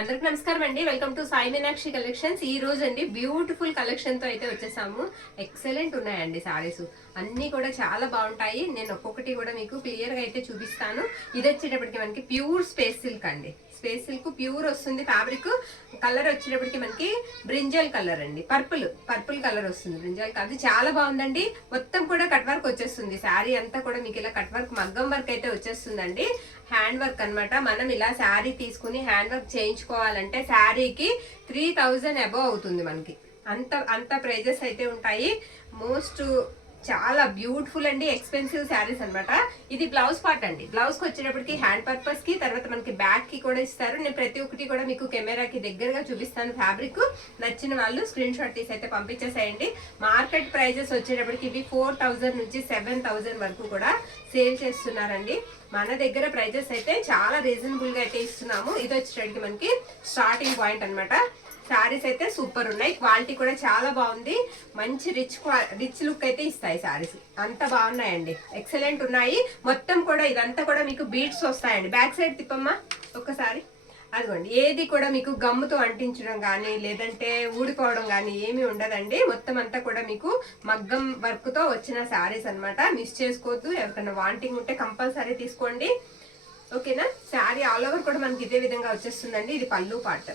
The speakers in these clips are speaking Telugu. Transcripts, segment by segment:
అందరికి నమస్కారం అండి. Welcome to Sai Meenakshi collections. ఈ రోజు అండి బ్యూటిఫుల్ కలెక్షన్ తో అయితే వచ్చేసాము. ఎక్సలెంట్ ఉన్నాయండి సారీస్ అన్ని కూడా చాలా బాగుంటాయి. నేను ఒక్కొక్కటి కూడా మీకు క్లియర్ గా అయితే చూపిస్తాను. ఇది వచ్చేటప్పటికి మనకి ప్యూర్ స్పేస్ సిల్క్ అండి. స్పేస్ సిల్క్ ప్యూర్ వస్తుంది. ఫ్యాబ్రిక్ కలర్ వచ్చేటప్పటికి మనకి బ్రింజల్ కలర్ అండి. పర్పుల్ కలర్ వస్తుంది. బ్రింజల్ అది చాలా బాగుందండి. మొత్తం కూడా కట్ వర్క్ వచ్చేస్తుంది. శారీ అంతా కూడా మీకు ఇలా కట్ వర్క్ మగ్గం వర్క్ అయితే వచ్చేస్తుందండి. హ్యాండ్ వర్క్ అనమాట. మనం ఇలా శారీ తీసుకుని హ్యాండ్ వర్క్ చేయించుకోవాలంటే శారీకి 3000 అబౌవ్ అవుతుంది మనకి. అంత ప్రైజెస్ అయితే ఉంటాయి. మోస్ట్ చాలా బ్యూటిఫుల్ అండి. ఎక్స్పెన్సివ్ శారీస్ అనమాట. ఇది బ్లౌజ్ పార్ట్ అండి. బ్లౌజ్ కి వచ్చేటప్పటికి హ్యాండ్ పర్పస్ కి, తర్వాత మనకి బ్యాక్ కి కూడా ఇస్తారు. నేను ప్రతి ఒక్కటి కూడా మీకు కెమెరాకి దగ్గరగా చూపిస్తాను. ఫ్యాబ్రిక్ నచ్చిన వాళ్ళు స్క్రీన్ షాట్ తీసి అయితే పంపించేసేయండి. మార్కెట్ ప్రైజెస్ వచ్చేటప్పటికి ఇవి 4000 నుంచి 7000 వరకు కూడా సేల్ చేస్తున్నారండి. మన దగ్గర ప్రైజెస్ అయితే చాలా రీజనబుల్ గా అయితే ఇస్తున్నాము. ఇది వచ్చేటప్పటికి మనకి స్టార్టింగ్ పాయింట్ అనమాట. శారీస్ అయితే సూపర్ ఉన్నాయి. క్వాలిటీ కూడా చాలా బాగుంది. మంచి రిచ్ లుక్ అయితే ఇస్తాయి శారీస్. అంత బాగున్నాయండి. ఎక్సలెంట్ ఉన్నాయి. మొత్తం కూడా ఇదంతా కూడా మీకు బీడ్స్ వస్తాయండి. బ్యాక్ సైడ్ తిప్పమ్మా ఒక్కసారి. అదిగోండి, ఏది కూడా మీకు గమ్ముతో అంటించడం కానీ లేదంటే ఊడిపోవడం కానీ ఏమీ ఉండదండి. మొత్తం అంతా కూడా మీకు మగ్గం వర్క్ తో వచ్చిన శారీస్ అనమాట. మిస్ చేసుకోవద్దు. ఎవరికైనా వాంటింగ్ ఉంటే కంపల్సరీ తీసుకోండి. ఓకేనా. శారీ ఆల్ ఓవర్ కూడా మనకి ఇదే విధంగా వచ్చేస్తుందండి. ఇది పళ్ళు పార్ట్.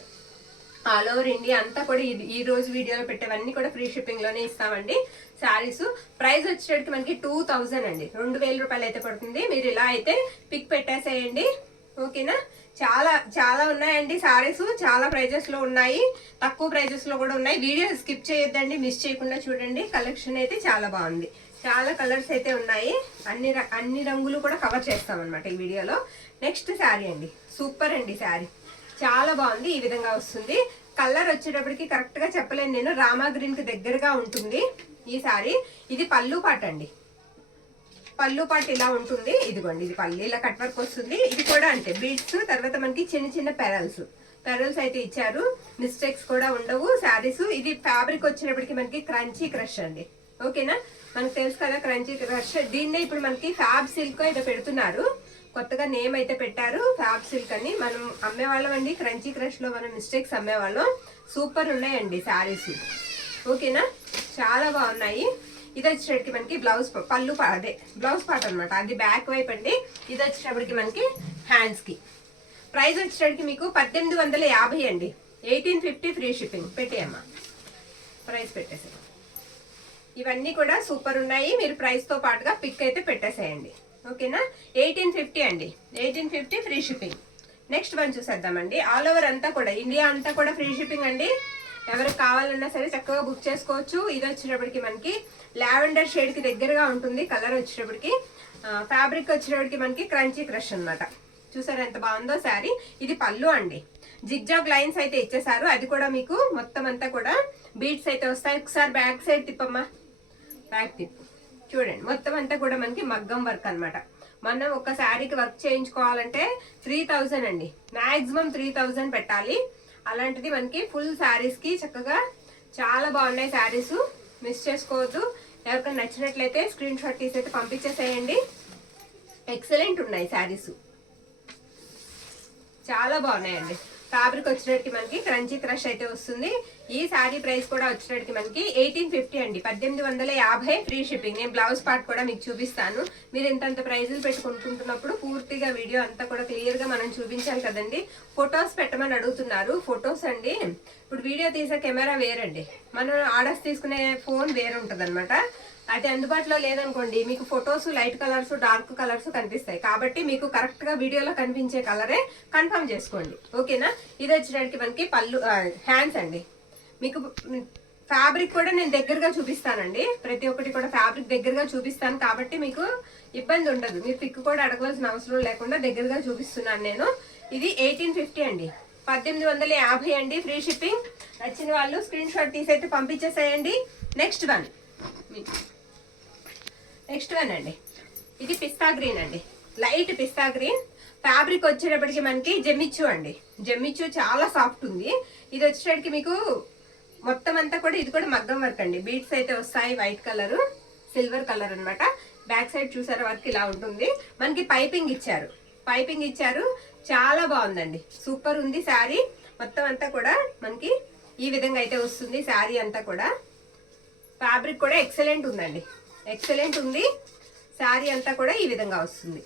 ఆల్ ఓవర్ ఇండియా అంతా కూడా ఈ రోజు వీడియోలో పెట్టేవన్నీ కూడా ఫ్రీ షిప్పింగ్ లోనే ఇస్తామండి. శారీస్ ప్రైస్ వచ్చేటట్టు మనకి 2000 అండి. 2000 రూపాయలు అయితే పడుతుంది. మీరు ఇలా అయితే పిక్ పెట్టేసేయండి. ఓకేనా. చాలా చాలా ఉన్నాయండి శారీస్. చాలా ప్రైజెస్ లో ఉన్నాయి, తక్కువ ప్రైజెస్ లో కూడా ఉన్నాయి. వీడియో స్కిప్ చేయొద్దండి, మిస్ చేయకుండా చూడండి. కలెక్షన్ అయితే చాలా బాగుంది. చాలా కలర్స్ అయితే ఉన్నాయి. అన్ని రంగులు కూడా కవర్ చేస్తాం అనమాట ఈ వీడియోలో. నెక్స్ట్ శారీ అండి. సూపర్ అండి. శారీ చాలా బాగుంది. ఈ విధంగా వస్తుంది. కలర్ వచ్చేటప్పటికి కరెక్ట్ గా చెప్పలేను నేను. రామా గ్రీన్ కి దగ్గరగా ఉంటుంది ఈ సారీ. ఇది పళ్ళు పాట అండి. పళ్ళు పాట ఇలా ఉంటుంది. ఇదిగోండి, ఇది పళ్ళు ఇలా కట్ వర్క్ వస్తుంది. ఇది కూడా అంటే బీడ్స్, తర్వాత మనకి చిన్న చిన్న పెరల్స్ అయితే ఇచ్చారు. మిస్టేక్స్ కూడా ఉండవు శారీస్. ఇది ఫ్యాబ్రిక్ వచ్చినప్పటికి మనకి క్రంచీ క్రష్ అండి. ఓకేనా. మనకు తెలుసు కదా క్రంచీ క్రష్. దీన్నే ఇప్పుడు మనకి ఫ్యాబ్ సిల్క్ అయితే పెడుతున్నారు. కొత్తగా నేమ్ అయితే పెట్టారు ఫ్యాబ్ సిల్క్ అని. మనం అమ్మేవాళ్ళం అండి. క్రంచీ క్రష్ లో మనం మిస్టేక్స్ అమ్మేవాళ్ళం. సూపర్ ఉన్నాయండి శారీస్. ఓకేనా. చాలా బాగున్నాయి. ఇది వచ్చేటప్పటికి మనకి బ్లౌజ్ అదే బ్లౌజ్ పార్ట్ అనమాట. అది బ్యాక్ వైపు అండి. ఇది వచ్చేటప్పటికి మనకి హ్యాండ్స్ కి. ప్రైస్ వచ్చేటప్పటికి మీకు 1850 అండి. 1850 ఫ్రీ షిప్పింగ్. పెట్టేయమ్మా, ప్రైస్ పెట్టేసే. ఇవన్నీ కూడా సూపర్ ఉన్నాయి. మీరు ప్రైస్ తో పాటుగా పిక్ అయితే పెట్టేసేయండి. ఓకేనా. 1850 అండి. 1850 ఫ్రీ షిప్పింగ్. నెక్స్ట్ వన్ చూసేద్దామండి. ఆల్ ఓవర్ అంతా కూడా ఇండియా అంతా కూడా ఫ్రీ షిప్పింగ్ అండి. ఎవరికి కావాలన్నా సరే చక్కగా బుక్ చేసుకోవచ్చు. ఇది వచ్చేటప్పటికి మనకి లావెండర్ షేడ్ కి దగ్గరగా ఉంటుంది. కలర్ వచ్చేటప్పటికి ఫ్యాబ్రిక్ వచ్చేటప్పటికి మనకి క్రంచీ క్రష్ అనమాట. చూసారా ఎంత బాగుందో శారీ. ఇది పళ్ళు అండి. జిగ్జాగ్ లైన్స్ అయితే ఇచ్చేసారు. అది కూడా మీకు మొత్తం అంతా కూడా బీడ్స్ అయితే వస్తాయి. ఒకసారి బ్యాక్ సైడ్ తిప్పమ్మా. బ్యాక్ తిప్పు. చూడండి, మొత్తం అంతా కూడా మనకి మగ్గం వర్క్ అనమాట. మనం ఒక శారీకి వర్క్ చేయించుకోవాలంటే 3000 అండి. మాక్సిమం 3000 పెట్టాలి. అలాంటిది మనకి ఫుల్ శారీస్ కి చక్కగా చాలా బాగున్నాయి శారీస్. మిస్ చేసుకోవద్దు. ఎవరికైనా నచ్చినట్లయితే స్క్రీన్ షాట్ తీసి అయితే పంపించేసేయండి. ఎక్సలెంట్ ఉన్నాయి శారీస్. చాలా బాగున్నాయండి. ఫ్యాబ్రిక్ వచ్చేటప్పటికి మనకి క్రంచీ క్రష్ అయితే వస్తుంది. ఈ శారీ ప్రైస్ కూడా వచ్చేటప్పటికి మనకి 1850 అండి. 1850 ఫ్రీ షిప్పింగ్. నేను బ్లౌజ్ పార్ట్ కూడా మీకు చూపిస్తాను. మీరు ఇంతంత ప్రైజులు పెట్టుకుంటున్నప్పుడు పూర్తిగా వీడియో అంతా కూడా క్లియర్ గా మనం చూపించాలి కదండి. ఫొటోస్ పెట్టమని అడుగుతున్నారు. ఫొటోస్ అండి, ఇప్పుడు వీడియో తీసే కెమెరా వేరండి, మనం ఆర్డర్స్ తీసుకునే ఫోన్ వేరే ఉంటది అనమాట. అది అందుబాటులో లేదనుకోండి, మీకు photos light colours dark colours కనిపిస్తాయి. కాబట్టి మీకు కరెక్ట్ గా వీడియోలో కనిపించే కలరే కన్ఫర్మ్ చేసుకోండి. ఓకేనా. ఇది వచ్చేటప్పటికి మనకి పళ్ళు హ్యాండ్స్ అండి. మీకు ఫ్యాబ్రిక్ కూడా నేను దగ్గరగా చూపిస్తానండి. ప్రతి ఒక్కటి కూడా ఫ్యాబ్రిక్ దగ్గరగా చూపిస్తాను. కాబట్టి మీకు ఇబ్బంది ఉండదు. మీరు పిక్ కూడా అడగవలసిన అవసరం లేకుండా దగ్గరగా చూపిస్తున్నాను నేను. ఇది 1850 అండి. 1850 అండి. Free shipping. నచ్చిన వాళ్ళు స్క్రీన్ షాట్ తీసి అయితే పంపించేసేయండి. నెక్స్ట్ వన్ అండి. ఇది పిస్తా గ్రీన్ అండి. లైట్ పిస్తా గ్రీన్. ఫ్యాబ్రిక్ వచ్చేటప్పటికి మనకి జెమ్మిచ్చు అండి. జెమ్మిచ్చు చాలా సాఫ్ట్ ఉంది. ఇది వచ్చేటప్పటికి మీకు మొత్తం అంతా కూడా ఇది కూడా మగ్గం వర్క్ అండి. బీడ్స్ అయితే వస్తాయి. వైట్ కలర్, సిల్వర్ కలర్ అనమాట. బ్యాక్ సైడ్ చూసారా వర్క్ ఇలా ఉంటుంది. మనకి పైపింగ్ ఇచ్చారు. చాలా బాగుందండి. సూపర్ ఉంది శారీ. మొత్తం అంతా కూడా మనకి ఈ విధంగా అయితే వస్తుంది శారీ అంతా కూడా. ఫ్యాబ్రిక్ కూడా ఎక్సలెంట్ ఉందండి, ఎక్సలెంట్ ఉంది. శారీ అంతా కూడా ఈ విధంగా వస్తుంది.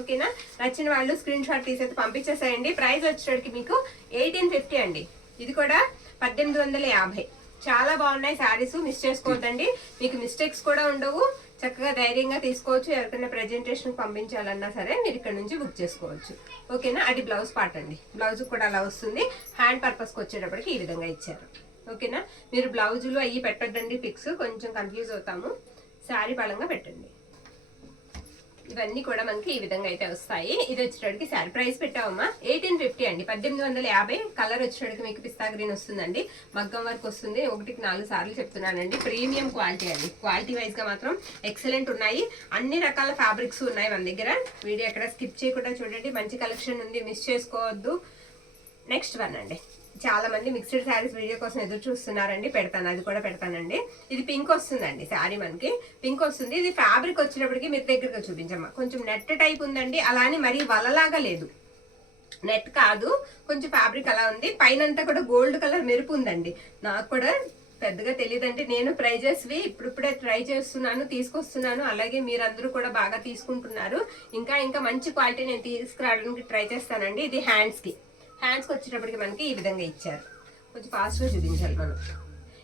ఓకేనా, నచ్చిన వాళ్ళు స్క్రీన్ షాట్ తీసేసి పంపించేసేయండి. ప్రైస్ వచ్చేటికి మీకు 1850 అండి. ఇది కూడా 1850. చాలా బాగున్నాయి శారీస్, మిస్ చేసుకోవద్దండి. మీకు మిస్టేక్స్ కూడా ఉండవు, చక్కగా ధైర్యంగా తీసుకోవచ్చు. ఎవరికైనా ప్రెజెంటేషన్ పంపించాలన్నా సరే మీరు ఇక్కడ నుంచి బుక్ చేసుకోవచ్చు. ఓకేనా, అది బ్లౌజ్ పార్ట్ అండి. బ్లౌజ్ కూడా అలా వస్తుంది. హ్యాండ్ పర్పస్కి వచ్చేటప్పటికి ఈ విధంగా ఇచ్చారు. ఓకేనా, మీరు బ్లౌజులు అయ్యి పెట్టద్దండి, పిక్స్ కొంచెం కన్ఫ్యూజ్ అవుతాము. శారీ పరంగా పెట్టండి. ఇవన్నీ కూడా మనకి ఈ విధంగా అయితే వస్తాయి. ఇది వచ్చేటడికి శారీ ప్రైస్ పెట్టామమ్మా 1850 అండి. 1850. కలర్ వచ్చేటడికి మీకు పిస్తా గ్రీన్ వస్తుందండి. మగ్గం వర్క్ వస్తుంది. 1కి 4 సార్లు చెప్తున్నానండి. ప్రీమియం క్వాలిటీ అండి. క్వాలిటీ వైజ్ గా మాత్రం ఎక్సలెంట్ ఉన్నాయి. అన్ని రకాల ఫ్యాబ్రిక్స్ ఉన్నాయి మన దగ్గర. వీడియో ఎక్కడ స్కిప్ చేయకుండా చూడండి. మంచి కలెక్షన్ ఉంది, మిస్ చేసుకోవద్దు. నెక్స్ట్ వన్ అండి, చాలా మంది మిక్స్డ్ శారీస్ వీడియో కోసం ఎదురు చూస్తున్నారండి. పెడతాను, అది కూడా పెడతానండి. ఇది పింక్ వస్తుందండి. శారీ మనకి పింక్ వస్తుంది. ఇది ఫ్యాబ్రిక్ వచ్చేటప్పటికి మీరు దగ్గరగా చూపించమ్మా. కొంచెం నెట్ టైప్ ఉందండి, అలా అని మరీ వలలాగా లేదు. నెట్ కాదు, కొంచెం ఫ్యాబ్రిక్ అలా ఉంది. పైనంతా కూడా గోల్డ్ కలర్ మెరుపు ఉందండి. నాకు కూడా పెద్దగా తెలియదండి. నేను ప్రైజెస్వి ఇప్పుడిప్పుడే ట్రై చేస్తున్నాను, తీసుకొస్తున్నాను. అలాగే మీరందరూ కూడా బాగా తీసుకుంటున్నారు. ఇంకా ఇంకా మంచి క్వాలిటీ నేను తీసుకురావడానికి ట్రై చేస్తానండి. ఇది హ్యాండ్స్కి వచ్చేటప్పటికి మనకి ఈ విధంగా ఇచ్చారు. కొంచెం ఫాస్ట్గా చూపించాలి మనం.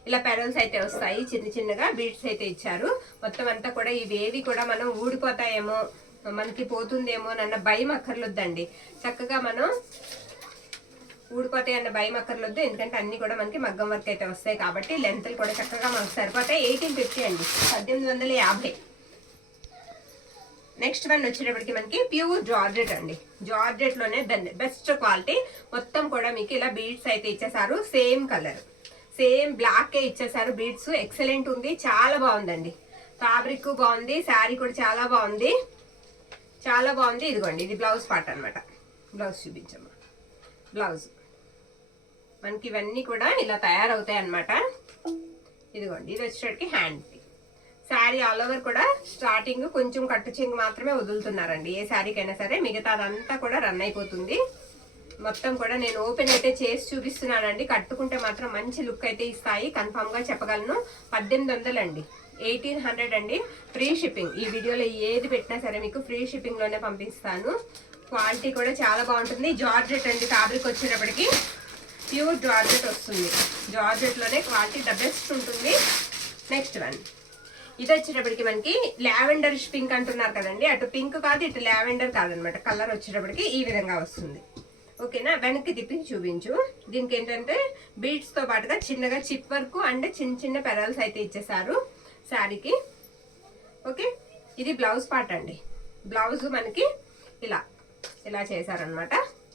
ఇలా పెరల్స్ అయితే వస్తాయి, చిన్న చిన్నగా బీడ్స్ అయితే ఇచ్చారు. మొత్తం అంతా కూడా ఇవేవి కూడా మనం ఊడిపోతాయేమో, మనకి పోతుందేమో అన్న భయం అక్కర్లొద్దండి. చక్కగా మనం ఊడిపోతాయి అన్న భయం అక్కర్లొద్దు. ఎందుకంటే అన్ని కూడా మనకి మగ్గం వర్క్ అయితే వస్తాయి కాబట్టి లెంత్లు కూడా చక్కగా మనకు సరిపోతాయి. 1850 అండి, 1850. నెక్స్ట్ వన్ వచ్చేటప్పటికి మనకి ప్యూర్ జార్జెట్ అండి. జార్జెట్ లోనే బెస్ట్ క్వాలిటీ. మొత్తం కూడా మీకు ఇలా బీడ్స్ అయితే ఇచ్చేసారు. సేమ్ కలర్, సేమ్ బ్లాక్ ఇచ్చేసారు. బీడ్స్ ఎక్సలెంట్ ఉంది, చాలా బాగుందండి. ఫ్యాబ్రిక్ బాగుంది, శారీ కూడా చాలా బాగుంది, చాలా బాగుంది. ఇదిగోండి, ఇది బ్లౌజ్ పార్ట్ అనమాట. బ్లౌజ్ చూపించమ్మా. బ్లౌజ్ మనకి ఇవన్నీ కూడా ఇలా తయారవుతాయి అనమాట. ఇదిగోండి, ఇది వచ్చేటప్పటికి హ్యాండ్కి. శారీ ఆల్ ఓవర్ కూడా స్టార్టింగ్ కొంచెం కట్టు చెంగు మాత్రమే వదులుతున్నారండి. ఏ శారీకైనా సరే, మిగతా అదంతా కూడా రన్ అయిపోతుంది. మొత్తం కూడా నేను ఓపెన్ అయితే చేసి చూపిస్తున్నానండి. కట్టుకుంటే మాత్రం మంచి లుక్ అయితే ఇస్తాయి, కన్ఫామ్ గా చెప్పగలను. 1800 అండి, 1800 అండి. Free shipping. ఈ వీడియోలో ఏది పెట్టినా సరే మీకు ఫ్రీ షిప్పింగ్ లోనే పంపిస్తాను. క్వాలిటీ కూడా చాలా బాగుంటుంది. జార్జెట్ అండి. ఫ్యాబ్రిక్ వచ్చేటప్పటికి ప్యూర్ జార్జెట్ వస్తుంది. జార్జెట్ లోనే క్వాలిటీ ద బెస్ట్ ఉంటుంది. నెక్స్ట్ వన్, ఇది వచ్చేటప్పటికి మనకి లావెండర్ పింక్ అంటున్నారు కదండి. అటు పింక్ కాదు, ఇటు లావెండర్ కాదనమాట. కలర్ వచ్చేటప్పటికి ఈ విధంగా వస్తుంది. ఓకేనా, వెనక్కి తిప్పి చూపించు. దీనికి ఏంటంటే బీడ్స్ తో పాటుగా చిన్నగా చిప్ వర్క్ అండ్ చిన్న చిన్న పెరల్స్ అయితే ఇచ్చేసారు శారీకి. ఓకే, ఇది బ్లౌజ్ పార్ట్ అండి. బ్లౌజ్ మనకి ఇలా ఇలా చేశారనమాట.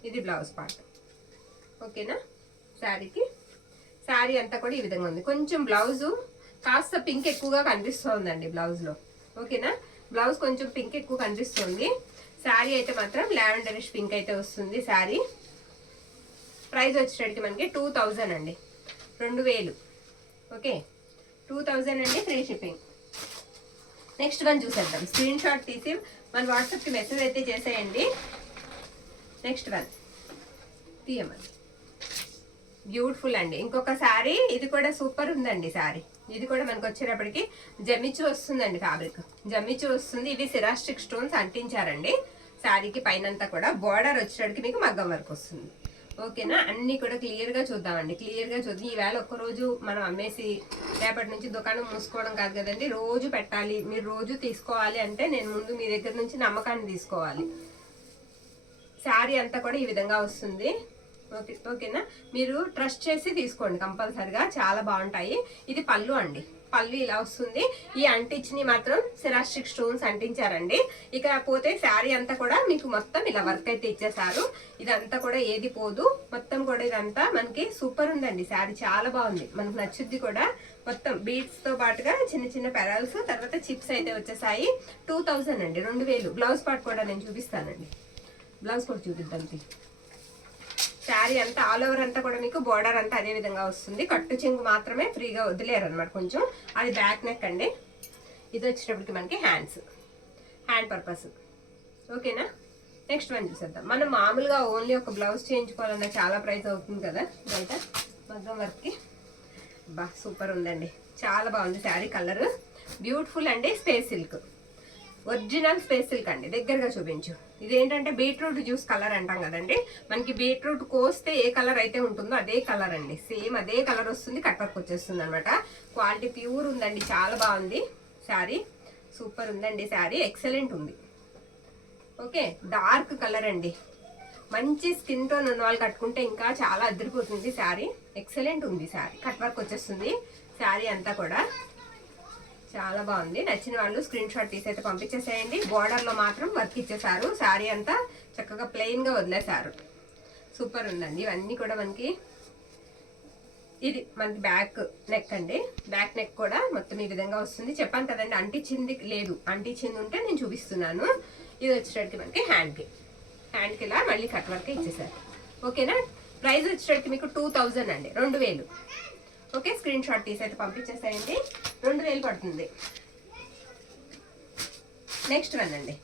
ఇది బ్లౌజ్ పార్ట్. ఓకేనా, శారీకి. శారీ అంతా కూడా ఈ విధంగా ఉంది. కొంచెం బ్లౌజు కాస్త పింక్ ఎక్కువగా కనిపిస్తుందండి బ్లౌజ్ లో. ఓకేనా, బ్లౌజ్ కొంచెం పింక్ ఎక్కువ కనిపిస్తుంది. శారీ అయితే మాత్రం లావెండరిష్ పింక్ అయితే వస్తుంది శారీ. ప్రైస్ వచ్చేటప్పటికి మనకి 2000 అండి, 2000. ఓకే, 2000 అండి, ఫ్రీ షిప్పింగ్. నెక్స్ట్ వన్ చూసేద్దాం. స్క్రీన్ షాట్ తీసి మన వాట్సాప్కి మెసేజ్ అయితే చేసేయండి. నెక్స్ట్ వన్ తీయమని. బ్యూటిఫుల్ అండి. ఇంకొక శారీ, ఇది కూడా సూపర్ ఉందండి శారీ. ఇది కూడా మనకు వచ్చేటప్పటికి జమిచ్చు వస్తుందండి. ఫ్యాబ్రిక్ జమిచ్చు వస్తుంది. ఇవి సిరాస్టిక్ స్టోన్స్ అంటించారండి శారీకి. పైనంతా కూడా బోర్డర్ వచ్చేటప్పటికి మీకు మగ్గం వర్క్ వస్తుంది. ఓకేనా, అన్ని కూడా క్లియర్ గా చూద్దామండి. క్లియర్ గా చూద్దాం. ఈవేళ ఒక్కరోజు మనం అమ్మేసి రేపటి నుంచి దుకాణం మూసుకోవడం కాదు కదండి. రోజు పెట్టాలి, మీరు రోజు తీసుకోవాలి అంటే నేను ముందు మీ దగ్గర నుంచి నమ్మకాన్ని తీసుకోవాలి. శారీ అంతా కూడా ఈ విధంగా వస్తుంది. ఓకేనా, మీరు ట్రస్ట్ చేసి తీసుకోండి కంపల్సరిగా, చాలా బాగుంటాయి. ఇది పళ్ళు అండి. పళ్ళు ఇలా వస్తుంది. ఈ అంటించిని మాత్రం సిరాస్టిక్ స్టోన్స్ అంటించారండి. ఇకపోతే శారీ అంతా కూడా మీకు మొత్తం ఇలా వర్క్ అయితే ఇచ్చేసారు. ఇదంతా కూడా ఏది పోదు. మొత్తం కూడా ఇదంతా మనకి సూపర్ ఉందండి. శారీ చాలా బాగుంది, మనకు నచ్చుద్ది కూడా. మొత్తం బీడ్స్ తో పాటుగా చిన్న చిన్న పెరల్స్, తర్వాత చిప్స్ అయితే వచ్చేసాయి. 2000 అండి, 2000. బ్లౌజ్ పార్ట్ కూడా నేను చూపిస్తానండి. బ్లౌజ్ కూడా చూపిద్దాం. శారీ అంతా ఆల్ ఓవర్ అంతా కూడా మీకు బోర్డర్ అంతా అదే విధంగా వస్తుంది. కట్టు చెంగు మాత్రమే ఫ్రీగా వదిలేరు అనమాట కొంచెం. అది బ్యాక్ నెక్ అండి. ఇది వచ్చేటప్పటికి మనకి హ్యాండ్ పర్పస్. ఓకేనా, నెక్స్ట్ వన్ చూసేద్దాం. మనం మామూలుగా ఓన్లీ ఒక బ్లౌజ్ చేయించుకోవాలన్నా చాలా ప్రైస్ అవుతుంది కదా బయట. మగ్గం వర్క్కి బా సూపర్ ఉందండి, చాలా బాగుంది శారీ. కలర్ బ్యూటిఫుల్ అండి. Space silk, original space silk అండి. దగ్గరగా చూపించు. ఇదేంటంటే బీట్రూట్ జ్యూస్ కలర్ అంటాం కదండి, మనకి బీట్రూట్ కోస్తే ఏ కలర్ అయితే ఉంటుందో అదే కలర్ అండి. సేమ్ అదే కలర్ వస్తుంది, కట్ వర్క్ వచ్చేస్తుంది అనమాట. క్వాలిటీ ప్యూర్ ఉందండి, చాలా బాగుంది శారీ. సూపర్ ఉందండి శారీ, ఎక్సలెంట్ ఉంది. ఓకే, డార్క్ కలర్ అండి. మంచి స్కిన్ టోన్ ఉన్న వాళ్ళు కట్టుకుంటే ఇంకా చాలా అదిరిపోతుంది శారీ. ఎక్సలెంట్ ఉంది శారీ, కట్ వర్క్ వచ్చేస్తుంది శారీ అంతా కూడా. చాలా బాగుంది. నచ్చిన వాళ్ళు స్క్రీన్ షాట్ తీసి అయితే పంపించేసేయండి. బోర్డర్ లో మాత్రం వర్క్ ఇచ్చేసారు. శారీ అంతా చక్కగా ప్లెయిన్ గా వదిలేశారు. సూపర్ ఉందండి. ఇవన్నీ కూడా మనకి ఇది మనకి బ్యాక్ నెక్ అండి. బ్యాక్ నెక్ కూడా మొత్తం ఈ విధంగా వస్తుంది. చెప్పాను కదండి అంటించింది లేదు, అంటించింది ఉంటే నేను చూపిస్తున్నాను. ఇది వచ్చేటట్టు మనకి హ్యాండ్కి ఇలా మళ్ళీ కట్ వర్క్ ఇచ్చేసారు. ఓకేనా. ప్రైస్ వచ్చేటట్టు మీకు 2000 అండి, 2000. ఓకే, స్క్రీన్ షాట్ తీసి అయితే పంపించేసాయండి. 2000 పడుతుంది. నెక్స్ట్ వన్ అండి.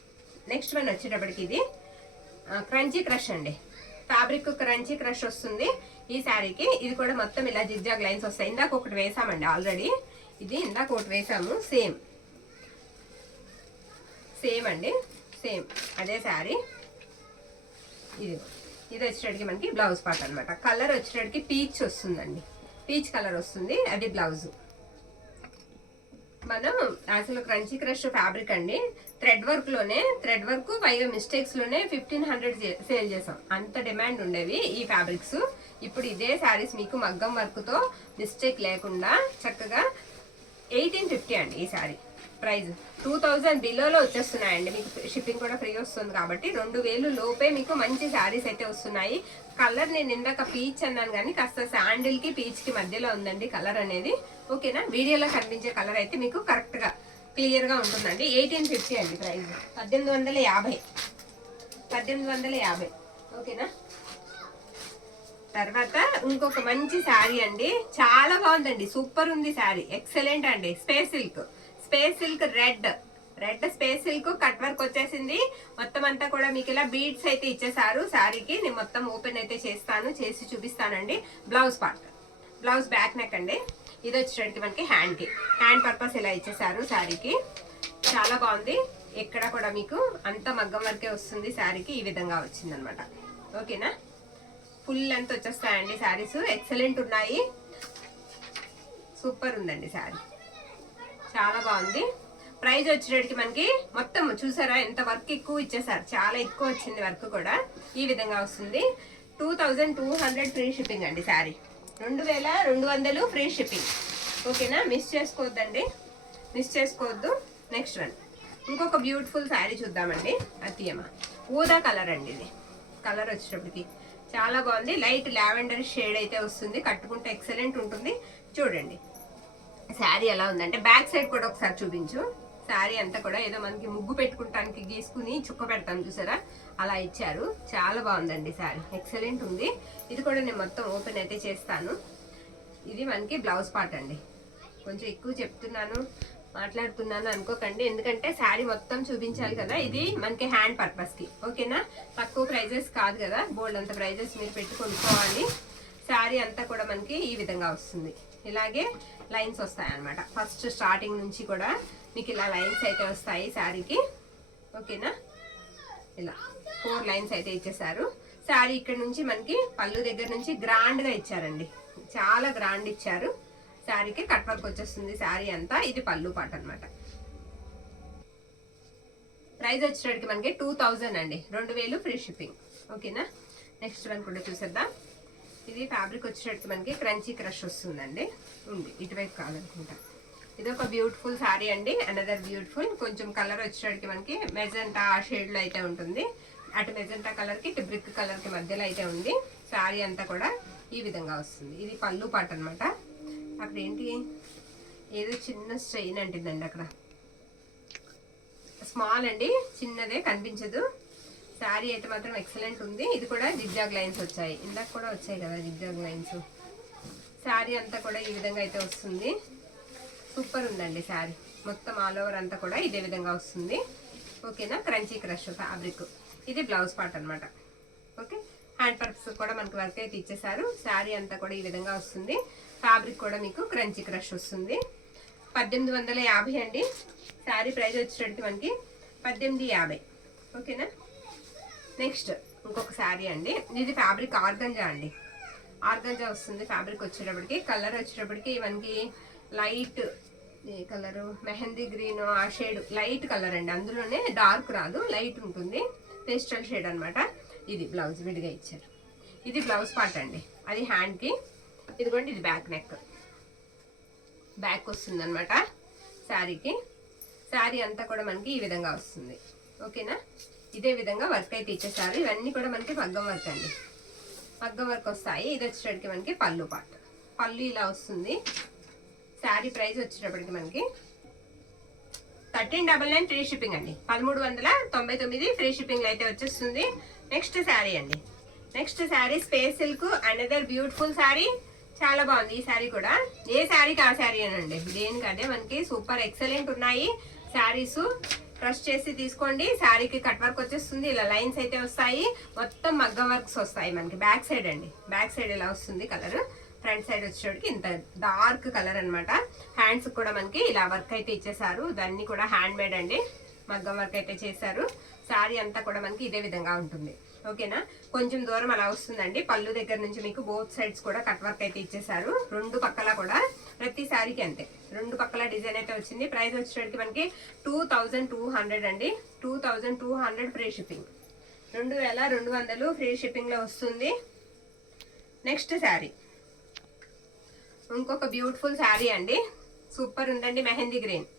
నెక్స్ట్ వన్ వచ్చేటప్పటికి ఇది క్రంచీ క్రష్ అండి. ఫ్యాబ్రిక్ క్రంచీ క్రష్ వస్తుంది ఈ శారీకి. ఇది కూడా మొత్తం ఇలా జిగ్జాగ్ లైన్స్ వస్తాయి. ఇందాక ఒకటి వేసామండి ఆల్రెడీ, ఇది ఇందాక ఒకటి వేసాము. సేమ్ అండి, సేమ్ అదే శారీ. ఇది వచ్చేటడికి మనకి బ్లౌజ్ పార్ట్ అనమాట. కలర్ వచ్చేటడికి పీచ్ వస్తుందండి, పీచ్ కలర్ వస్తుంది, అది బ్లౌజ్. మనం అసలు క్రంచీ క్రష్ ఫ్యాబ్రిక్ అండి, థ్రెడ్ వర్క్ పైగా మిస్టేక్స్ లోనే 1500 సేల్ చేసాం. అంత డిమాండ్ ఉండేవి ఈ ఫ్యాబ్రిక్స్. ఇప్పుడు ఇదే శారీస్ మీకు మగ్గం వర్క్ తో మిస్టేక్ లేకుండా చక్కగా 1850 అండి ఈ శారీ. ప్రైస్ 2000 బిలోలో వచ్చేస్తున్నాయండి. మీకు షిప్పింగ్ కూడా ఫ్రీ వస్తుంది కాబట్టి 2000 లోపే మీకు మంచి శారీస్ అయితే వస్తున్నాయి. కలర్ నేను ఇందాక పీచ్ అన్నాను కానీ కాస్త శాండిల్ కి పీచ్ కి మధ్యలో ఉందండి కలర్ అనేది. ఓకేనా. వీడియోలో కనిపించే కలర్ అయితే మీకు కరెక్ట్ గా క్లియర్ గా ఉంటుందండి. 1850 అండి ప్రైస్. 1850. ఓకేనా. తర్వాత ఇంకొక మంచి శారీ అండి, చాలా బాగుందండి, సూపర్ ఉంది శారీ, ఎక్సలెంట్ అండి. Space silk red space silk cut work వచ్చేసింది. మొత్తం అంతా కూడా మీకు ఇలా బీడ్స్ అయితే ఇచ్చేసారు శారీకి. నేను మొత్తం ఓపెన్ అయితే చేసి చూపిస్తానండి. బ్లౌజ్ బ్యాక్ నెక్ అండి. ఇది వచ్చేటప్పటికి మనకి హ్యాండ్ పర్పస్ ఇలా ఇచ్చేసారు శారీకి. చాలా బాగుంది. ఎక్కడ కూడా మీకు అంత మగ్గం వర్కే వస్తుంది శారీకి. ఈ విధంగా వచ్చింది అనమాట. ఓకేనా. ఫుల్ లెంత్ వచ్చేస్తాయండి శారీస్, ఎక్సలెంట్ ఉన్నాయి. సూపర్ ఉందండి శారీ, చాలా బాగుంది. ప్రైస్ వచ్చేటప్పటికి మనకి మొత్తం చూసారా ఎంత వర్క్ ఎక్కువ ఇచ్చేసారు, చాలా ఎక్కువ వచ్చింది వర్క్ కూడా. ఈ విధంగా వస్తుంది. 2200 ఫ్రీ షిప్పింగ్ అండి శారీ. 2200 free shipping. ఓకేనా. మిస్ చేసుకోవద్దు. నెక్స్ట్ వన్ ఇంకొక బ్యూటిఫుల్ శారీ చూద్దామండి. అతియమ్మ ఊదా కలర్ అండి. ఇది కలర్ వచ్చేటప్పటికి చాలా బాగుంది. లైట్ లావెండర్ షేడ్ అయితే వస్తుంది. కట్టుకుంటే ఎక్సలెంట్ ఉంటుంది. చూడండి శారీ ఎలా ఉందంటే బ్యాక్ సైడ్ కూడా ఒకసారి చూపించు. శారీ అంతా కూడా ఏదో మనకి ముగ్గు పెట్టుకుంటానికి గీసుకుని చుక్క పెడతాను చూసారా, అలా ఇచ్చారు. చాలా బాగుందండి శారీ, ఎక్సలెంట్ ఉంది. ఇది కూడా నేను మొత్తం ఓపెన్ అయితే చేస్తాను. ఇది మనకి బ్లౌజ్ పార్ట్ అండి. కొంచెం ఎక్కువ మాట్లాడుతున్నాను అనుకోకండి, ఎందుకంటే శారీ మొత్తం చూపించాలి కదా. ఇది మనకి హ్యాండ్ పర్పస్ కి. ఓకేనా. తక్కువ ప్రైజెస్ కాదు కదా, బోల్డ్ అంత ప్రైజెస్ మీరు పెట్టి కొనుక్కోవాలి. శారీ అంతా కూడా మనకి ఈ విధంగా వస్తుంది. ఇలాగే లైన్స్ వస్తాయి అన్నమాట. ఫస్ట్ స్టార్టింగ్ నుంచి కూడా మీకు ఇలా లైన్స్ అయితే వస్తాయి శారీకి. ఓకేనా. ఇలా 4 లైన్స్ అయితే ఇచ్చేసారు. శారీ ఇక్కడ నుంచి మనకి పళ్ళు దగ్గర నుంచి గ్రాండ్ గా ఇచ్చారండి, చాలా గ్రాండ్ ఇచ్చారు. శారీకి కట్ వర్క్ వచ్చేస్తుంది శారీ అంతా. ఇది పళ్ళు పాట అనమాట. ప్రైస్ వచ్చేటప్పటికి మనకి 2000 అండి, 2000 ఫ్రీ షిప్పింగ్. ఓకేనా. నెక్స్ట్ వన్ కూడా చూసేద్దాం. ఇది ఫ్యాబ్రిక్ వచ్చేటట్టు మనకి క్రంచీ క్రష్ వస్తుందండి. ఉంది ఇటువైపు కాదనుకుంటా. ఇది ఒక బ్యూటిఫుల్ శారీ అండి, అనదర్ బ్యూటిఫుల్. కొంచెం కలర్ వచ్చేటట్టు మనకి మెజెంటా ఆ షేడ్ లో అయితే ఉంటుంది. అటు మెజెంటా కలర్ కి బ్రిక్ కలర్ కి మధ్యలో అయితే ఉంది. శారీ అంతా కూడా ఈ విధంగా వస్తుంది. ఇది పళ్ళు పాట అనమాట. అక్కడ ఏంటి ఏదో చిన్న స్ట్రెయిన్ అంటుందండి, అక్కడ స్మాల్ అండి, చిన్నదే కనిపించదు. శారీ అయితే మాత్రం ఎక్సలెంట్ ఉంది. ఇది కూడా జిగ్జాగ్ లైన్స్ వచ్చాయి, ఇందాక కూడా వచ్చాయి కదా జిగ్జాగ్ లైన్స్. శారీ అంతా కూడా ఈ విధంగా అయితే వస్తుంది. సూపర్ ఉందండి శారీ. మొత్తం ఆల్ ఓవర్ అంతా కూడా ఇదే విధంగా వస్తుంది. ఓకేనా. Crunchy crush fabric. ఇది బ్లౌజ్ పార్ట్ అన్నమాట. ఓకే, హ్యాండ్ పర్పస్ కూడా మనకి వర్క్ అయితే ఇచ్చేసారు. శారీ అంతా కూడా ఈ విధంగా వస్తుంది. ఫ్యాబ్రిక్ కూడా మీకు క్రంచీ క్రష్ వస్తుంది. 1850 అండి. శారీ ప్రైస్ వచ్చేటట్టు మనకి 1850. ఓకేనా. నెక్స్ట్ ఇంకొక శారీ అండి. ఇది ఫ్యాబ్రిక్ ఆర్గంజా అండి. ఆర్గంజా వస్తుంది ఫ్యాబ్రిక్ వచ్చేటప్పటికి. కలర్ వచ్చేటప్పటికి మనకి లైట్ కలరు మెహందీ గ్రీన్ ఆ షేడ్ లైట్ కలర్ అండి. అందులోనే డార్క్ రాదు, లైట్ ఉంటుంది, పేస్టల్ షేడ్ అనమాట. ఇది బ్లౌజ్ విడిగా ఇచ్చారు. ఇది బ్లౌజ్ పార్ట్ అండి. అది హ్యాండ్కి. ఇదిగోండి ఇది బ్యాక్ నెక్, బ్యాక్ వస్తుంది అనమాట శారీకి. శారీ అంతా కూడా మనకి ఈ విధంగా వస్తుంది. ఓకేనా. ఇదే విధంగా వర్క్ అయితే ఇచ్చేసారు. ఇవన్నీ కూడా మనకి మగ్గం వర్క్ అండి. మగ్గం వర్క్ వస్తాయి. ఇది వచ్చేటప్పటికి మనకి పళ్ళు పార్ట్. పళ్ళు ఇలా వస్తుంది. శారీ ప్రైస్ వచ్చేటప్పటికి మనకి 1399 ఫ్రీ షిప్పింగ్ అండి. 1399 ఫ్రీ షిప్పింగ్ అయితే వచ్చేస్తుంది. నెక్స్ట్ శారీ అండి. Next sari space silk, another beautiful sari. చాలా బాగుంది ఈ శారీ కూడా. ఏ శారీకి ఆ శారీ అనండి, దేనికంటే మనకి సూపర్ ఎక్సలెంట్ ఉన్నాయి శారీస్. ట్రస్ట్ చేసి తీసుకోండి. శారీకి కట్ వర్క్ వచ్చేస్తుంది. ఇలా లైన్స్ అయితే వస్తాయి. మొత్తం మగ్గం వర్క్స్ వస్తాయి మనకి. బ్యాక్ సైడ్ అండి, బ్యాక్ సైడ్ ఇలా వస్తుంది కలర్. ఫ్రంట్ సైడ్ వచ్చేటికి ఇంత డార్క్ కలర్ అనమాట. హ్యాండ్స్ కూడా మనకి ఇలా వర్క్ అయితే ఇచ్చేసారు. దాన్ని కూడా హ్యాండ్ మేడ్ అండి, మగ్గం వర్క్ అయితే చేశారు. శారీ అంతా కూడా మనకి ఇదే విధంగా ఉంటుంది. ఓకేనా. కొంచెం దూరం అలా వస్తుందండి. పళ్ళు దగ్గర నుంచి మీకు బోత్ సైడ్స్ కూడా కట్ వర్క్ అయితే ఇచ్చేసారు. రెండు పక్కల కూడా ప్రతి శారీకి అంతే, రెండు పక్కల డిజైన్ అయితే వచ్చింది. ప్రైస్ వచ్చేటికి మనకి 2200 అండి. 2200 ఫ్రీ షిప్పింగ్. 2200 ఫ్రీ షిప్పింగ్ లో వస్తుంది. నెక్స్ట్ శారీ ఇంకొక బ్యూటిఫుల్ శారీ అండి. సూపర్ ఉందండి. మెహందీ గ్రీన్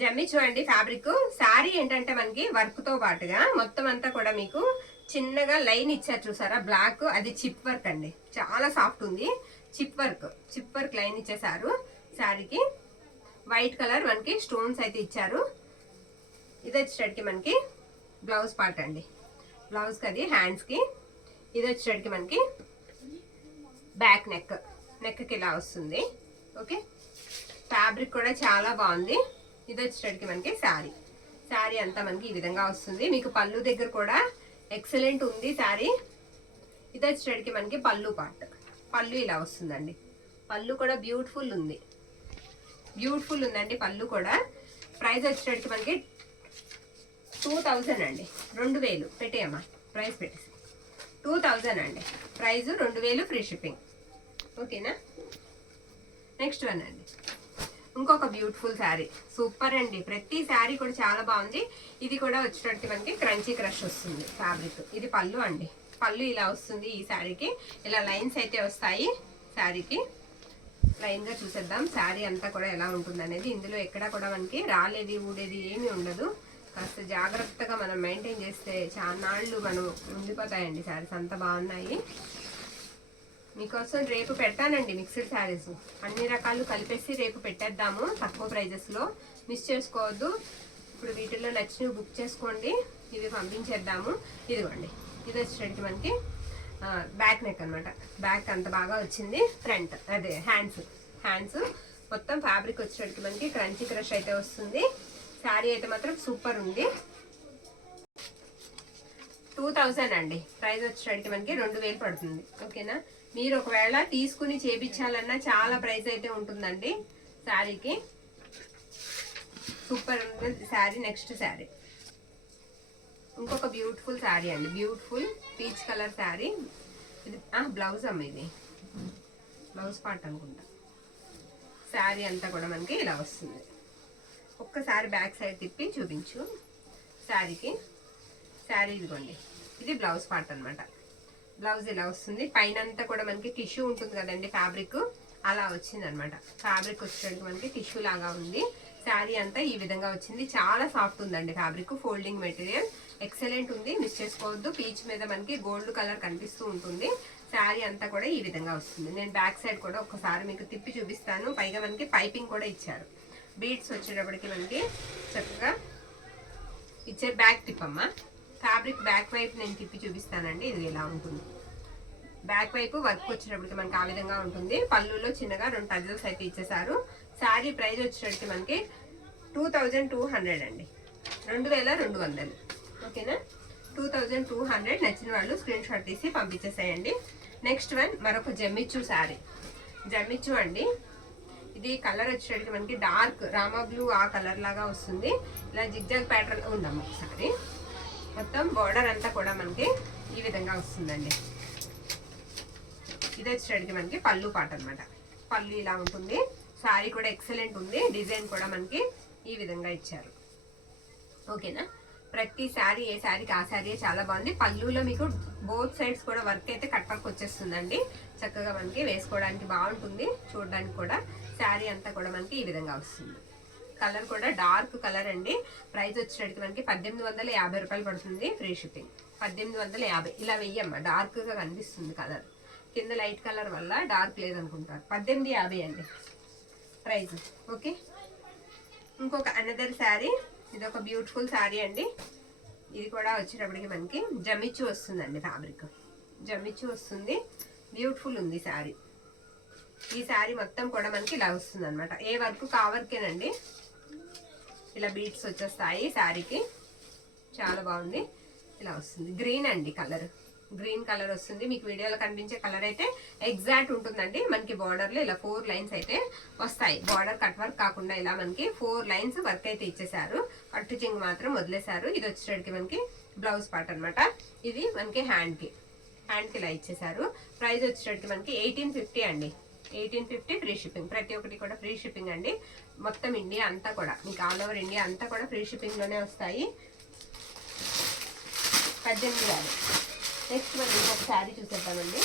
జమ్మి చూడండి ఫ్యాబ్రిక్. శారీ ఏంటంటే మనకి వర్క్ తో పాటుగా మొత్తం అంతా కూడా మీకు చిన్నగా లైన్ ఇచ్చారు చూసారా, బ్లాక్. అది చిప్ వర్క్ అండి. చాలా సాఫ్ట్ ఉంది. చిప్ వర్క్ లైన్ ఇచ్చేసారు శారీకి. వైట్ కలర్ మనకి స్టోన్స్ అయితే ఇచ్చారు. ఇది వచ్చేటప్పటికి మనకి బ్లౌజ్ పార్ట్ అండి. బ్లౌజ్ కి అది హ్యాండ్స్ కి. ఇది వచ్చేటప్పటికి మనకి బ్యాక్ నెక్ కి ఇలా వస్తుంది. ఓకే. ఫ్యాబ్రిక్ కూడా చాలా బాగుంది. ఇది వచ్చేటప్పటికి మనకి శారీ అంతా మనకి ఈ విధంగా వస్తుంది. మీకు పళ్ళు దగ్గర కూడా ఎక్సలెంట్ ఉంది శారీ. ఇది వచ్చేటప్పటికి మనకి పళ్ళు పార్ట్. పళ్ళు ఇలా వస్తుందండి. పళ్ళు కూడా బ్యూటిఫుల్ ఉందండి పళ్ళు కూడా. ప్రైస్ వచ్చేటప్పటికి మనకి 2000 అండి. 2000 పెట్టేయమ్మా, ప్రైస్ పెట్టేసి 2000 అండి. Price 2000 free shipping. ఓకేనా. నెక్స్ట్ వన్ అండి. ఇంకొక బ్యూటిఫుల్ శారీ. సూపర్ అండి. ప్రతి శారీ కూడా చాలా బాగుంది. ఇది కూడా వచ్చేటట్టు మనకి క్రంచీ క్రష్ వస్తుంది ఫ్యాబ్రిక్. ఇది పళ్ళు అండి. పళ్ళు ఇలా వస్తుంది ఈ శారీకి. ఇలా లైన్స్ అయితే వస్తాయి శారీకి. లైన్ గా చూసేద్దాం శారీ అంతా కూడా ఎలా ఉంటుంది అనేది. ఇందులో ఎక్కడ కూడా మనకి రాలేది ఊడేది ఏమీ ఉండదు. కాస్త జాగ్రత్తగా మనం మెయింటైన్ చేస్తే చాలాళ్ళు మనం ఉండిపోతాయండి శారీస్. అంత బాగున్నాయి. మీకోసం రేపు పెడతానండి మిక్స్డ్ శారీస్. అన్ని రకాలు కలిపేసి రేపు పెట్టేద్దాము తక్కువ ప్రైజెస్లో. మిస్ చేసుకోవద్దు. ఇప్పుడు వీటిల్లో నచ్చినవి బుక్ చేసుకోండి. ఇవి పంపించేద్దాము. ఇదిగోండి. ఇది వచ్చేటట్టు మనకి బ్యాక్ నెక్ అనమాట. బ్యాక్ అంత బాగా వచ్చింది. ఫ్రంట్ అదే హ్యాండ్స్ మొత్తం ఫ్యాబ్రిక్ వచ్చేటట్టు మనకి క్రంచీ క్రష్ అయితే వస్తుంది. శారీ అయితే మాత్రం సూపర్ ఉంది. 2000 అండి. ప్రైస్ వచ్చేటట్టు మనకి 2000 పడుతుంది. ఓకేనా. మీరు ఒకవేళ తీసుకుని చేపించాలన్నా చాలా ప్రైస్ అయితే ఉంటుందండి శారీకి. సూపర్ ఉంది శారీ. నెక్స్ట్ శారీ ఇంకొక బ్యూటిఫుల్ శారీ అండి. Beautiful peach colour sari. ఇది బ్లౌజ్ అమ్మ, ఇది బ్లౌజ్ పార్ట్ అనుకుంటా. శారీ అంతా కూడా మనకి ఇలా వస్తుంది. ఒక్కసారి బ్యాక్ సైడ్ తిప్పి చూపించు శారీకి. శారీ ఇదిగోండి. ఇది బ్లౌజ్ పార్ట్ అనమాట. బ్లౌజ్ ఇలా వస్తుంది. పైన అంతా కూడా మనకి టిష్యూ ఉంటుంది కదండి ఫ్యాబ్రిక్, అలా వచ్చింది అనమాట. ఫ్యాబ్రిక్ వచ్చేటప్పుడు మనకి టిష్యూ లాగా ఉంది. శారీ అంతా ఈ విధంగా వచ్చింది. చాలా సాఫ్ట్ ఉందండి ఫ్యాబ్రిక్. ఫోల్డింగ్ మెటీరియల్ ఎక్సలెంట్ ఉంది. మిస్ చేసుకోవద్దు. పీచ్ మీద మనకి గోల్డ్ కలర్ కనిపిస్తూ ఉంటుంది. శారీ అంతా కూడా ఈ విధంగా వస్తుంది. నేను బ్యాక్ సైడ్ కూడా ఒకసారి మీకు తిప్పి చూపిస్తాను. పైగా మనకి పైపింగ్ కూడా ఇచ్చారు. బీడ్స్ వచ్చేటప్పటికి మనకి చక్కగా ఇచ్చే. బ్యాక్ టిప్ అమ్మ. ఫ్యాబ్రిక్ బ్యాక్ వైపు నేను తిప్పి చూపిస్తానండి. ఇది ఎలా ఉంటుంది. బ్యాక్ వైపు వర్క్ వచ్చేటప్పటికి మనకి ఆ విధంగా ఉంటుంది. పళ్ళులో చిన్నగా 2 టజల్స్ అయితే ఇచ్చేసారు. శారీ ప్రైస్ వచ్చేటప్పటికి మనకి 2200 అండి. 2200. ఓకేనా. 2200. నచ్చిన వాళ్ళు స్క్రీన్ షాట్ తీసి పంపించేసేయండి. నెక్స్ట్ వన్ మరొక జమ్మిచ్చు శారీ. జమ్మిచ్చు అండి. ఇది కలర్ వచ్చేటప్పటికి మనకి డార్క్ రామా బ్లూ ఆ కలర్ లాగా వస్తుంది. ఇలా జిగ్జాగ్ ప్యాటర్న్ ఉందాము ఒకసారి. మొత్తం బార్డర్ అంతా కూడా మనకి ఈ విధంగా వస్తుందండి. ఇది వచ్చేటప్పటికి మనకి పళ్ళు పాట అనమాట. పళ్ళు ఇలా ఉంటుంది. శారీ కూడా ఎక్సలెంట్ ఉంది. డిజైన్ కూడా మనకి ఈ విధంగా ఇచ్చారు. ఓకేనా. ప్రతి శారీ ఏ శారీకి ఆ శారీ చాలా బాగుంది. పళ్ళులో మీకు బోత్ సైడ్స్ కూడా వర్క్ అయితే కట్ వర్క్ వచ్చేస్తుందండి. చక్కగా మనకి వేసుకోవడానికి బాగుంటుంది. చూడడానికి కూడా శారీ అంతా కూడా మనకి ఈ విధంగా వస్తుంది. కలర్ కూడా డార్క్ కలర్ అండి. ప్రైస్ వచ్చేటప్పటికి మనకి 1850 రూపాయలు పడుతుంది. Free shipping. 1850. ఇలా వెయ్యమ్మా, డార్క్ గా కనిపిస్తుంది కలర్. కింద లైట్ కలర్ వల్ల డార్క్ లేదనుకుంటారు. 1850 అండి ప్రైస్. ఓకే. ఇంకొక అనదర్ శారీ. ఇది ఒక బ్యూటిఫుల్ శారీ అండి. ఇది కూడా వచ్చేటప్పటికి మనకి జమిచ్చు వస్తుందండి. ఫ్యాబ్రిక్ జమిచ్చు వస్తుంది. బ్యూటిఫుల్ ఉంది శారీ. ఈ శారీ మొత్తం కూడా మనకి ఇలా వస్తుంది అనమాట. ఏ వర్క్ కావర్కేనండి. ఇలా బీట్స్ వచ్చేస్తాయి శారీకి. చాలా బాగుంది. ఇలా వస్తుంది. గ్రీన్ అండి కలర్. గ్రీన్ కలర్ వస్తుంది. మీకు వీడియోలో కనిపించే కలర్ అయితే ఎగ్జాక్ట్ ఉంటుందండి. మనకి బార్డర్ లో ఇలా 4 లైన్స్ అయితే వస్తాయి. బార్డర్ కట్ వర్క్ కాకుండా ఇలా మనకి 4 లైన్స్ వర్క్ అయితే ఇచ్చేసారు. కట్టు చింగ్ మాత్రం వదిలేశారు. ఇది వచ్చేటప్పటికి మనకి బ్లౌజ్ పార్ట్ అనమాట. ఇది మనకి హ్యాండ్ కి ఇలా ఇచ్చేసారు. ప్రైస్ వచ్చేటప్పటికి మనకి 1850 అండి. 1850 ఫ్రీ షిప్పింగ్. ప్రతి ఒక్కటి కూడా ఫ్రీ షిప్పింగ్ అండి. మొత్తం ఇండియా అంతా కూడా మీకు ఆల్ ఓవర్ ఇండియా అంతా కూడా ఫ్రీ షిప్పింగ్ లోనే వస్తాయి. 1850. నెక్స్ట్ మనం ఇంకొక శారీ చూసేద్దామండి.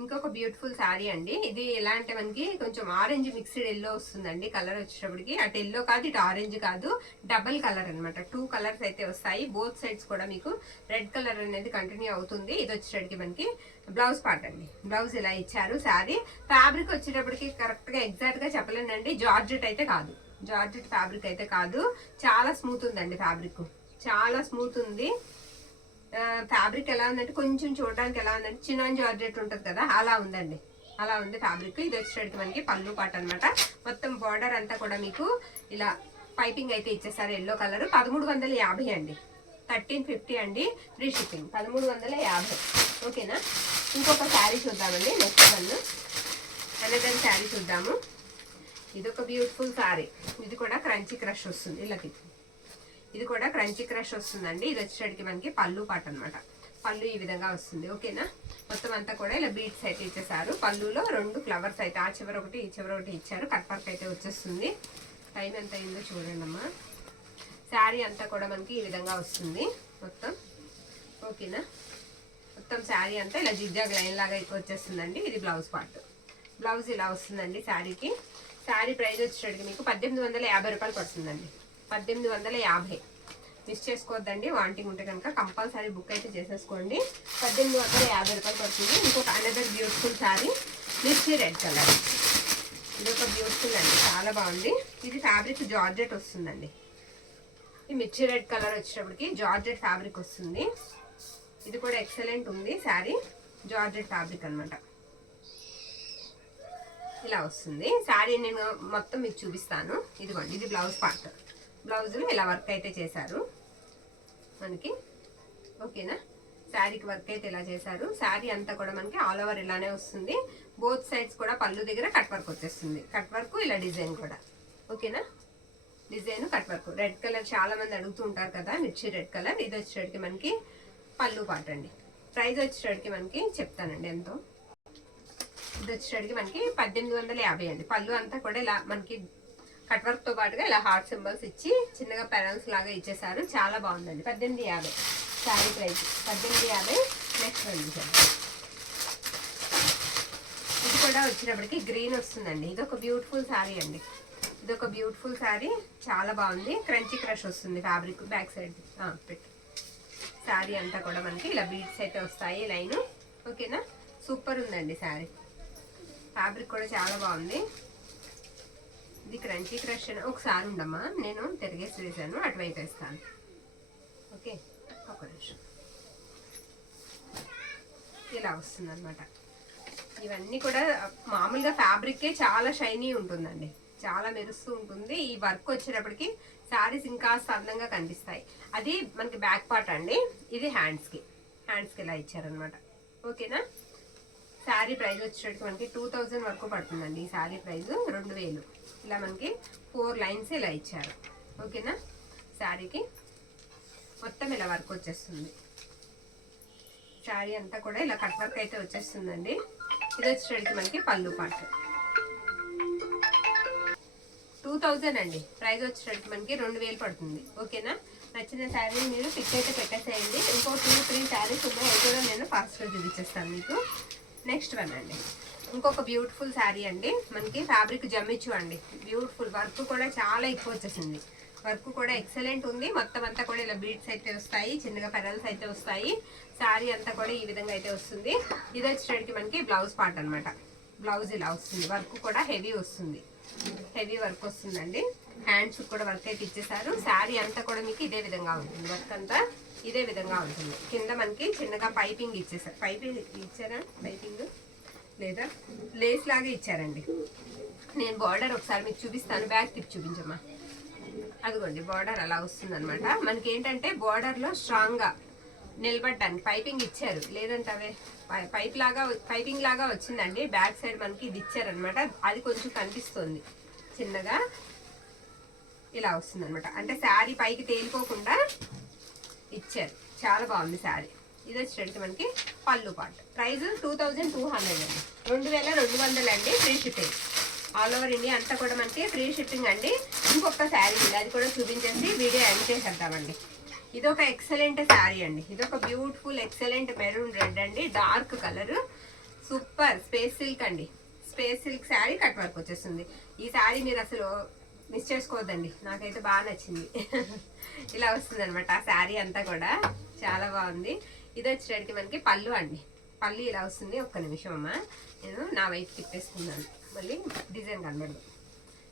ఇంకొక బ్యూటిఫుల్ శారీ అండి. ఇది ఎలా అంటే మనకి కొంచెం ఆరెంజ్ మిక్స్డ్ ఎల్లో వస్తుందండి. కలర్ వచ్చేటప్పటికి అటు ఎల్లో కాదు ఇటు ఆరెంజ్ కాదు, డబల్ కలర్ అనమాట. 2 కలర్స్ అయితే వస్తాయి. బోత్ సైడ్స్ కూడా మీకు రెడ్ కలర్ అనేది కంటిన్యూ అవుతుంది. ఇది వచ్చేటప్పటికి మనకి బ్లౌజ్ పార్ట్ అండి. బ్లౌజ్ ఇలా ఇచ్చారు. శారీ ఫ్యాబ్రిక్ వచ్చేటప్పటికి కరెక్ట్ గా ఎగ్జాక్ట్ గా చెప్పలేనండి. జార్జెట్ అయితే కాదు, జార్జెట్ ఫ్యాబ్రిక్ అయితే కాదు. చాలా స్మూత్ ఉందండి. ఫ్యాబ్రిక్ చాలా స్మూత్ ఉంది. ఫ్యాబ్రిక్ ఎలా ఉందంటే కొంచెం చూడడానికి ఎలా ఉందంటే చినాన్ జార్జెట్ ఉంటుంది కదా, అలా ఉందండి. అలా ఉంది ఫ్యాబ్రిక్. ఇది వచ్చేటప్పటికి మనకి పళ్ళు పాట అనమాట. మొత్తం బార్డర్ అంతా కూడా మీకు ఇలా పైపింగ్ అయితే ఇచ్చేసారు. Yellow colour. 1350 అండి. 1350 అండి. Free shipping. 1350. ఓకేనా. ఇంకొక శారీ చూద్దామండి. నెక్స్ట్ వన్ అనదర్ శారీ చూద్దాము. ఇది ఒక బ్యూటిఫుల్ శారీ. ఇది కూడా క్రంచీ క్రష్ వస్తుంది. ఇలా ఇది కూడా క్రంచీ క్రష్ వస్తుందండి. ఇది వచ్చేటికి మనకి పళ్ళు పాట అనమాట. పళ్ళు ఈ విధంగా వస్తుంది. ఓకేనా. మొత్తం అంతా కూడా ఇలా బీట్స్ అయితే ఇచ్చేసారు. పళ్ళులో 2 ఫ్లవర్స్ అయితే ఆ చివర ఒకటి ఈ చివర ఒకటి ఇచ్చారు. కట్ వర్క్ అయితే వచ్చేస్తుంది. టైం ఎంత అయిందో చూడండి అమ్మా. శారీ అంతా కూడా మనకి ఈ విధంగా వస్తుంది మొత్తం. ఓకేనా. మొత్తం శారీ అంతా ఇలా జిగ్జాగ్ లైన్ లాగా వచ్చేస్తుందండి. ఇది బ్లౌజ్ పార్ట్. బ్లౌజ్ ఇలా వస్తుందండి శారీకి. శారీ ప్రైస్ వచ్చేటికి మీకు 1850 రూపాయలు పడుతుందండి. 1850. మిస్ చేసుకోవద్దండి. వాంటింగ్ ఉంటే కనుక కంపల్సరీ బుక్ అయితే చేసేసుకోండి. 1850 రూపాయలు పడుతుంది. ఇంకొక అనదర్ బ్యూటిఫుల్ శారీ మిర్చి రెడ్ కలర్. ఇది ఒక బ్యూటిఫుల్ అండి. చాలా బాగుంది. ఇది ఫ్యాబ్రిక్ జార్జెట్ వస్తుందండి. ఈ మిర్చి రెడ్ కలర్ వచ్చేటప్పటికి జార్జెట్ ఫ్యాబ్రిక్ వస్తుంది. ఇది కూడా ఎక్సలెంట్ ఉంది శారీ. జార్జెట్ ఫ్యాబ్రిక్ అనమాట. ఇలా వస్తుంది శారీ. నేను మొత్తం మీకు చూపిస్తాను. ఇదిగోండి. ఇది బ్లౌజ్ పార్ట్. బ్లౌజులు ఇలా వర్క్ అయితే చేశారు మనకి. ఓకేనా. శారీకి వర్క్ అయితే ఇలా చేశారు. శారీ అంతా కూడా మనకి ఆల్ ఓవర్ ఇలానే వస్తుంది. బోత్ సైడ్స్ కూడా పళ్ళు దగ్గర కట్ వర్క్ వచ్చేస్తుంది. కట్ వర్క్ ఇలా డిజైన్ కూడా. ఓకేనా. Design cut work. Red colour చాలా మంది అడుగుతూ ఉంటారు కదా, మిర్చి రెడ్ కలర్. ఇది వచ్చేటికి మనకి పళ్ళు పాట అండి. ప్రైస్ వచ్చేటికి మనకి చెప్తానండి ఎంతో. ఇది వచ్చేటికి మనకి 1850 అండి. పళ్ళు అంతా కూడా ఇలా మనకి కట్ వర్క్ తో పాటుగా ఇలా హార్ట్ సింబల్స్ ఇచ్చి చిన్నగా పెరల్స్ లాగా ఇచ్చేసారు. చాలా బాగుందండి. 1850 శారీ ప్రైస్. 1850. నెక్స్ట్ చూడండి. ఇది కూడా వచ్చేటప్పటికి గ్రీన్ వస్తుందండి. ఇది ఒక బ్యూటిఫుల్ శారీ అండి. ఇది ఒక బ్యూటిఫుల్ శారీ. చాలా బాగుంది. క్రంచీ క్రష్ వస్తుంది ఫ్యాబ్రిక్. బ్యాక్ సైడ్ పెట్టు. శారీ అంతా కూడా మనకి ఇలా బీడ్స్ అయితే వస్తాయి లైన్. ఓకేనా. సూపర్ ఉందండి శారీ. ఫ్యాబ్రిక్ కూడా చాలా బాగుంది. ఇది క్రంచీ క్రష్. ఒకసారి ఉండమ్మా, నేను తిరిగేసి వేసాను, అటువైపు వేస్తాను. ఓకే. ఒక నిమిషం. ఇలా వస్తుంది అనమాట. ఇవన్నీ కూడా మామూలుగా ఫ్యాబ్రిక్కే చాలా షైనీ ఉంటుందండి. చాలా మెరుస్తూ ఉంటుంది. ఈ వర్క్ వచ్చేటప్పటికి శారీస్ ఇంకా అందంగా కనిపిస్తాయి. అది మనకి బ్యాక్ పార్ట్ అండి. ఇది హ్యాండ్స్కి ఇలా ఇచ్చారనమాట. ఓకేనా. శారీ ప్రైస్ వచ్చేటప్పటికి మనకి 2000 వరకు పడుతుందండి. ఈ శారీ ప్రైస్ 2000. ఇలా మనకి 4 లైన్స్ ఇలా ఇచ్చారు. ఓకేనా. శారీకి మొత్తం ఇలా వర్క్ వచ్చేస్తుంది. శారీ అంతా కూడా ఇలా కట్ వర్క్ అయితే వచ్చేస్తుందండి. ఇది వచ్చేటప్పటికి మనకి పళ్ళు పార్ట్ 2000 అండి. ప్రైస్ వచ్చేటప్పటికి మనకి 2000 పడుతుంది. ఓకేనా. నచ్చిన శారీ మీరు పిక్ అయితే పెట్టేసేయండి. ఇంకో 2-3 శారీస్ ఉన్నాయి, అవి కూడా నేను ఫాస్ట్గా చూపించేస్తాను మీకు. నెక్స్ట్ వన్ అండి, ఇంకొక బ్యూటిఫుల్ శారీ అండి. మనకి ఫ్యాబ్రిక్ జమ్మిచ్చు అండి. బ్యూటిఫుల్ వర్క్ కూడా చాలా ఎక్కువ వచ్చేసింది. వర్క్ కూడా ఎక్సలెంట్ ఉంది. మొత్తం అంతా కూడా ఇలా బీడ్స్ అయితే వస్తాయి, చిన్నగా పెరల్స్ అయితే వస్తాయి. శారీ అంతా కూడా ఈ విధంగా అయితే వస్తుంది. ఇది వచ్చేటప్పటికి మనకి బ్లౌజ్ పార్ట్ అనమాట. బ్లౌజ్ ఇలా వస్తుంది. వర్క్ కూడా హెవీ వస్తుంది, హెవీ వర్క్ వస్తుందండి. హ్యాండ్స్ కూడా వర్క్ అయితే ఇచ్చేసారు. శారీ అంతా కూడా మీకు ఇదే విధంగా ఉంటుంది. వర్క్ అంతా ఇదే విధంగా ఉంటుంది. కింద మనకి చిన్నగా పైపింగ్ ఇచ్చేసారు. పైపింగ్ ఇచ్చారా? పైపింగ్ లేదా లేస్ లాగా ఇచ్చారండి. నేను బార్డర్ ఒకసారి మీకు చూపిస్తాను. బ్యాక్ టిప్ చూపించమ్మా. అదిగోండి బార్డర్ అలా వస్తుంది అనమాట. మనకి ఏంటంటే బార్డర్లో స్ట్రాంగ్గా నిలబడడానికి పైపింగ్ ఇచ్చారు. లేదంటే అవే పైపింగ్ లాగా వచ్చిందండి. బ్యాక్ సైడ్ మనకి ఇది ఇచ్చారనమాట. అది కొంచెం కనిపిస్తుంది చిన్నగా ఇలా వస్తుంది అనమాట. అంటే శారీ పైకి తేలిపోకుండా ఇచ్చారు. చాలా బాగుంది శారీ. ఇది వచ్చేటట్టు మనకి పళ్ళు పార్ట్. ప్రైస్ 2200 అండి. 2200 అండి. Free shipping all over India అంతా కూడా మనకి ఫ్రీ షిప్పింగ్ అండి. ఇంకొక శారీ ఉంది, అది కూడా చూపించేసి వీడియో ఎండ్ చేసేద్దామండి. ఇదొక ఎక్సలెంట్ శారీ అండి. ఇదొక బ్యూటిఫుల్ ఎక్సలెంట్ మెరూన్ రెడ్ అండి. Dark colour, super space silk అండి. Space silk sari cut work వచ్చేస్తుంది. ఈ శారీ మీరు అసలు మిస్ చేసుకోవద్దండి. నాకైతే బాగా నచ్చింది. ఇలా వస్తుంది అనమాట ఆ శారీ అంతా కూడా. చాలా బాగుంది. ఇది వచ్చేటప్పటికి మనకి పళ్ళు అండి. పళ్ళు ఇలా వస్తుంది. ఒక్క నిమిషం అమ్మా, నేను నా వైపు తిప్పేసుకున్నాను, మళ్ళీ డిజైన్ కనబడదు.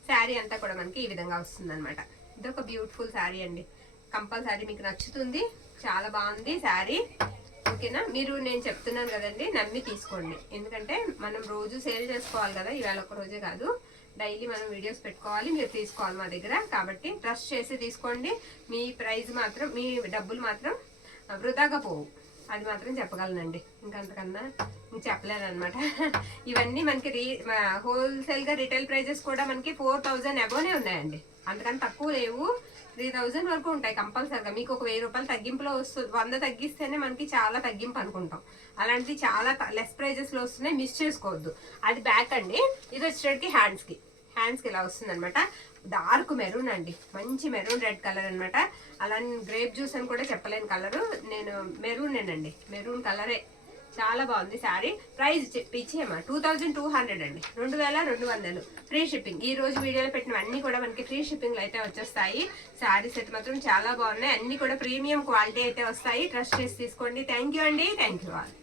శారీ అంతా కూడా మనకి ఈ విధంగా వస్తుంది అనమాట. ఇదొక బ్యూటిఫుల్ శారీ అండి. కంపల్సరీ మీకు నచ్చుతుంది. చాలా బాగుంది శారీ. ఓకేనా. మీరు నేను చెప్తున్నాను కదండి, నమ్మి తీసుకోండి. ఎందుకంటే మనం రోజు సేల్ చేసుకోవాలి కదా, ఇవాళ ఒక రోజే కాదు, డైలీ మనం వీడియోస్ పెట్టుకోవాలి, మీరు తీసుకోవాలి మా దగ్గర. కాబట్టి ట్రస్ట్ చేసి తీసుకోండి. మీ ప్రైస్ మాత్రం, మీ డబ్బులు మాత్రం వృధాగా పోవు, అది మాత్రం చెప్పగలనండి. ఇంకంతకన్నా చెప్పలేను అనమాట. ఇవన్నీ మనకి హోల్సేల్గా రిటైల్ ప్రైజెస్ కూడా మనకి 4000 అబోనే ఉన్నాయండి. అందుకని తక్కువ లేవు. 3000 వరకు ఉంటాయి కంపల్సరిగా. మీకు ఒక 1000 రూపాయలు తగ్గింపులో వస్తుంది. 100 తగ్గిస్తేనే మనకి చాలా తగ్గింపు అనుకుంటాం. అలాంటిది చాలా లెస్ ప్రైజెస్లో వస్తున్నాయి, మిస్ చేసుకోవద్దు. అది బ్యాక్ అండి. ఇది వచ్చేటికి హ్యాండ్స్కి ఇలా వస్తుంది అనమాట. డార్క్ మెరూన్ అండి. మంచి మెరూన్ రెడ్ కలర్ అనమాట. అలా గ్రేప్ జ్యూస్ అని కూడా చెప్పలేని కలరు. నేను మెరూనేనండి, మెరూన్ కలరే. చాలా బాగుంది శారీ. ప్రైస్ ఇచ్చేయమ్మా 2200 అండి. 2200 ఫ్రీ షిప్పింగ్. ఈ రోజు వీడియోలో పెట్టినవన్నీ కూడా మనకి ఫ్రీ షిప్పింగ్లో అయితే వచ్చేస్తాయి. శారీస్ అయితే మాత్రం చాలా బాగున్నాయి. అన్ని కూడా ప్రీమియం క్వాలిటీ అయితే వస్తాయి. ట్రస్ట్ చేసి తీసుకోండి. థ్యాంక్ యూ అండి. Thank you all.